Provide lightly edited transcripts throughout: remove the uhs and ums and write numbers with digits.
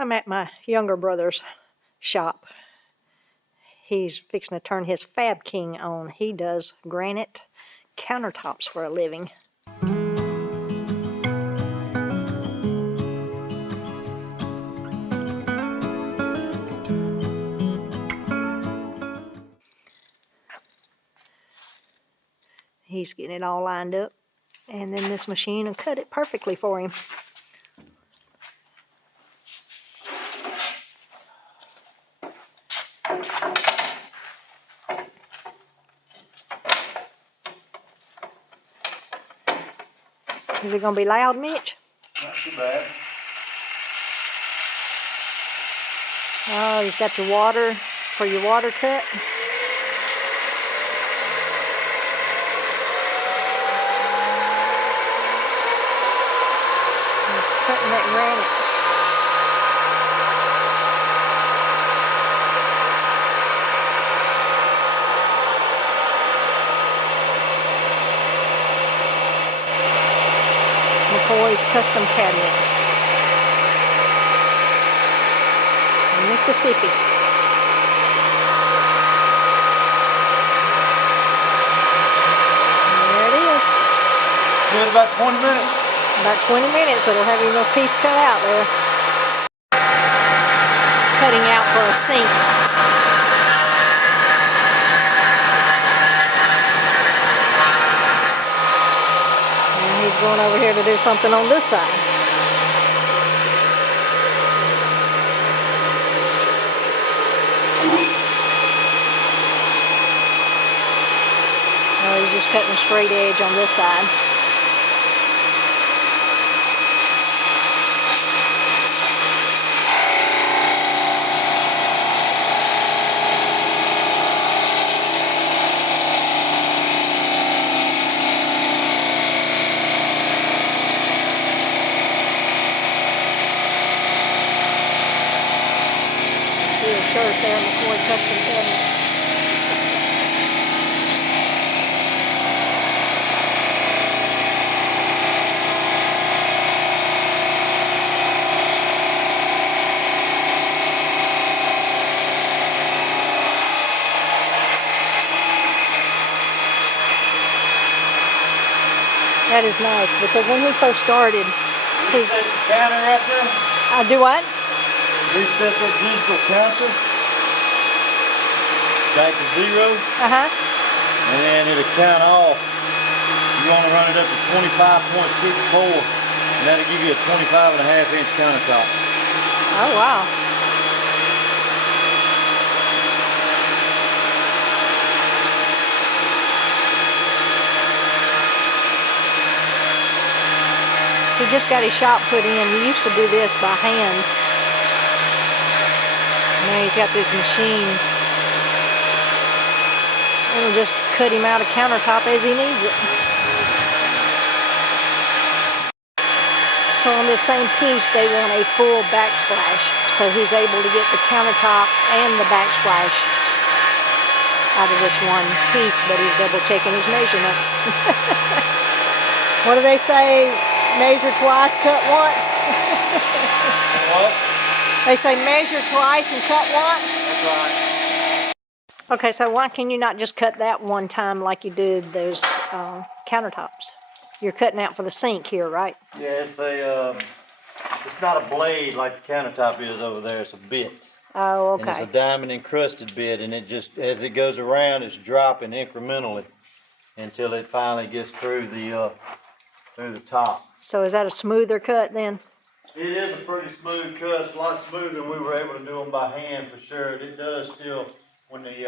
I'm at my younger brother's shop. He's fixing to turn his Fab King on. He does granite countertops for a living. He's getting it all lined up, and then this machine will cut it perfectly for him. Is it going to be loud, Mitch? Not too bad. Oh, he's got your water for your water cut. He's cutting that granite. McCoy's Custom Cabinets in Mississippi. There it is. Good, about 20 minutes. About 20 minutes, it'll have your little piece cut out there. It's cutting out for a sink. And he's going over here to do something on this side. Oh, he's just cutting a straight edge on this side. Shirt there, McCoy Custom Cabinets. That is nice, because when we first started, You set the counter right there? do what? Reset that digital counter back to 0, and then it'll count off. You want to run it up to 25.64, and that'll give you a 25.5-inch countertop. Oh, wow. He just got his shop put in. He used to do this by hand. Now he's got this machine. It'll just cut him out a countertop as he needs it. So on this same piece, they want a full backsplash. So he's able to get the countertop and the backsplash out of this one piece, but he's double checking his measurements. What do they say? Measure twice, cut once? What? They say measure twice and cut once? That's right. Okay, so why can you not just cut that one time like you did those countertops? You're cutting out for the sink here, right? Yeah, it's not a blade like the countertop is over there. It's a bit. Oh, okay. And it's a diamond encrusted bit, and it just, as it goes around, it's dropping incrementally until it finally gets through the top. So is that a smoother cut then? It is a pretty smooth cut. It's a lot smoother than we were able to do them by hand for sure. It does still, when the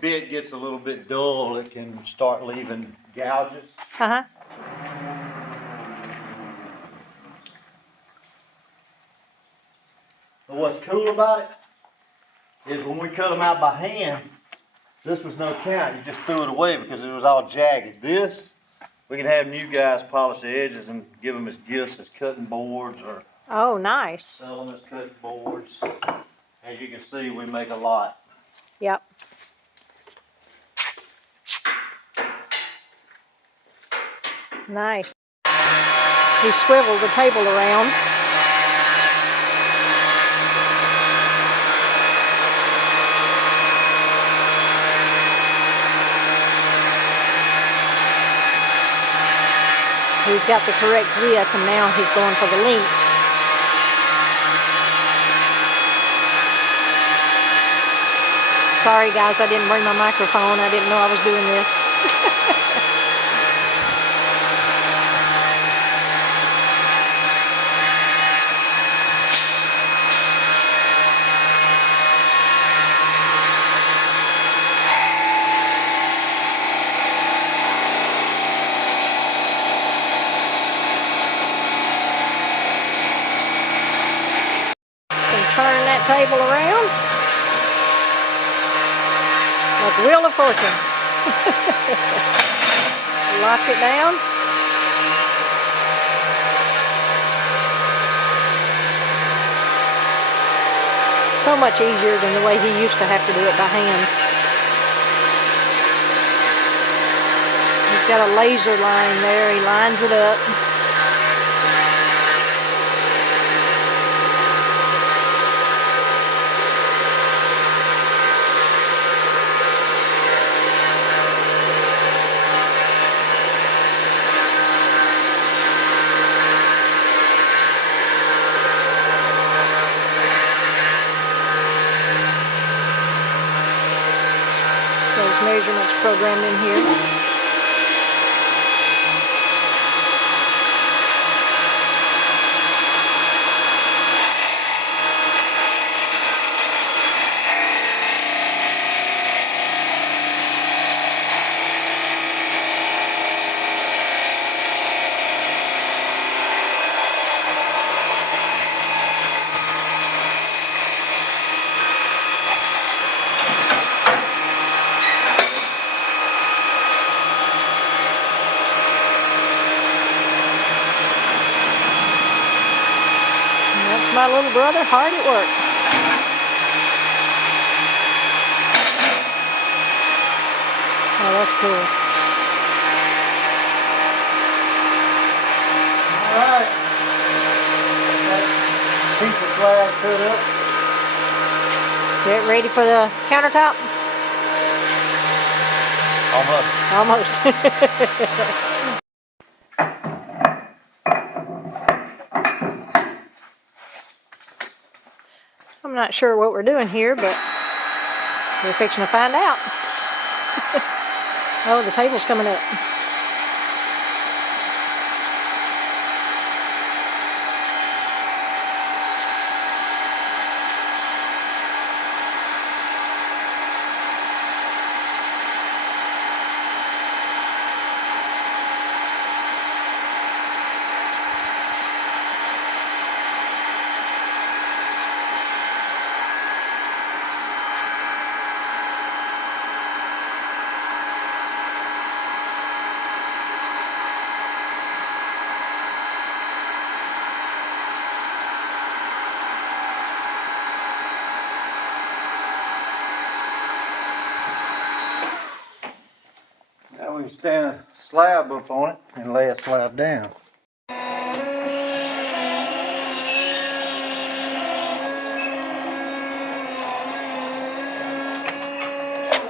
bit gets a little bit dull, it can start leaving gouges. Uh-huh. But what's cool about it is when we cut them out by hand, this was no count. You just threw it away because it was all jagged. This, we can have new guys polish the edges and give them as gifts as cutting boards or Oh, nice. sell them as cutting boards. As you can see, we make a lot. Yep. Nice. He swiveled the table around. He's got the correct width, and now he's going for the length. Sorry guys, I didn't bring my microphone. I didn't know I was doing this. Turn that table around like Wheel of Fortune. Lock it down. So much easier than the way he used to have to do it by hand. He's got a laser line there. He lines it up. Those measurements programmed in here. That's my little brother, hard at work. Oh, that's cool. Alright. That piece of slab cut up. Get ready for the countertop? Almost. Almost. I'm not sure what we're doing here, but we're fixing to find out. Oh, the table's coming up. Now we can stand a slab up on it and lay a slab down.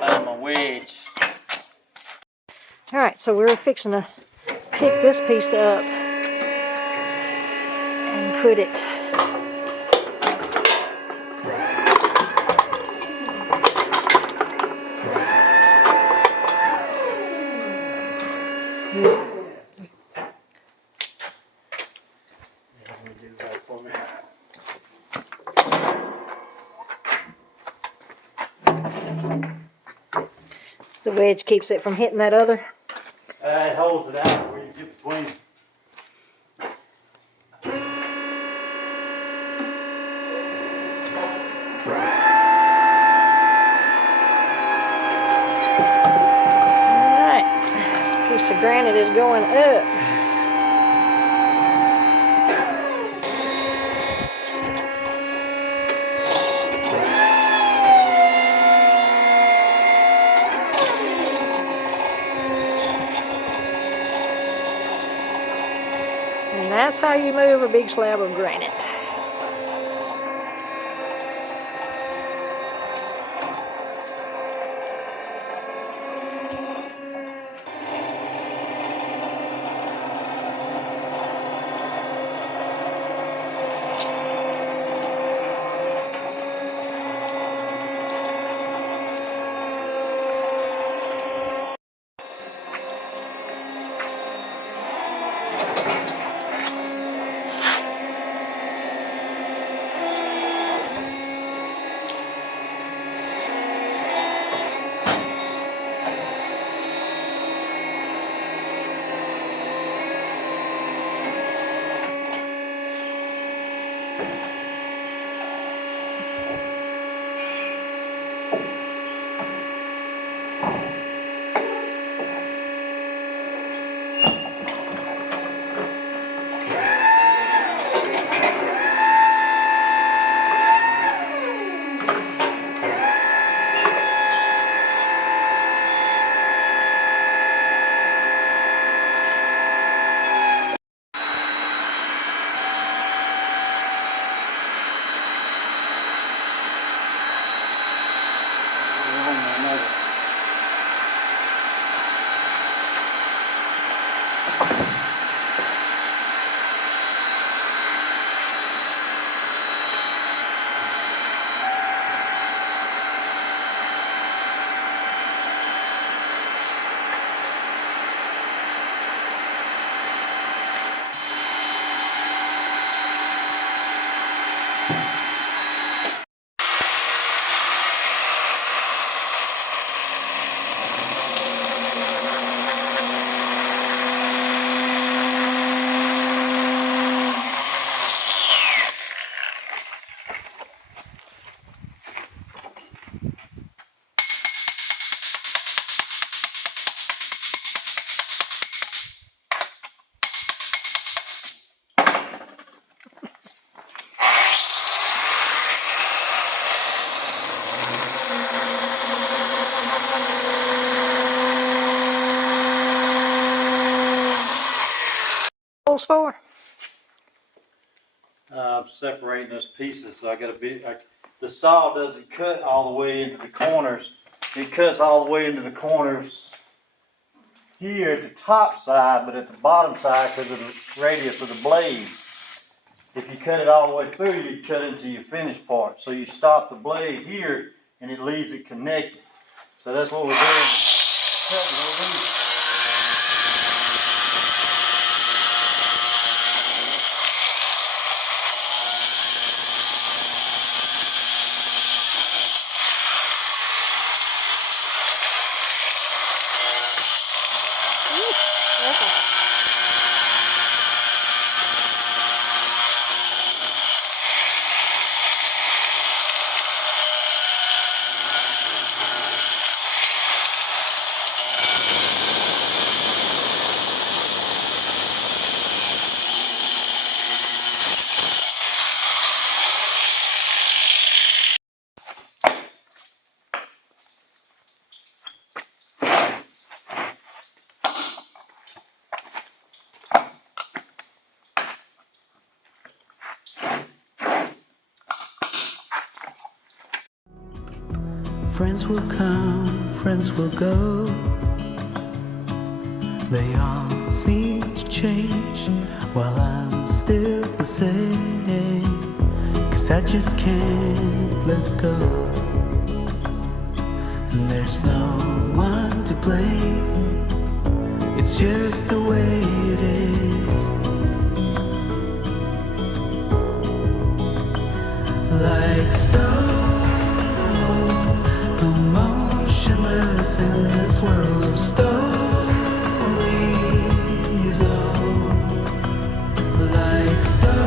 Find my wedge. Alright, so we're fixing to pick this piece up and put it the wedge keeps it from hitting that other. It holds it out where you get between. Alright, this piece of granite is going up. how you move a big slab of granite. For? I'm separating those pieces, so I got the saw doesn't cut all the way into the corners. It cuts all the way into the corners here at the top side, but at the bottom side, because of the radius of the blade, if you cut it all the way through, you'd cut into your finished part. So you stop the blade here, and it leaves it connected. So that's what we're doing. Cutting it loose. Friends will come, friends will go. They all seem to change while I'm still the same. 'Cause I just can't let go. And there's no one to blame. It's just the way it is. Like stone, emotionless in this world of stories. Oh, like stone.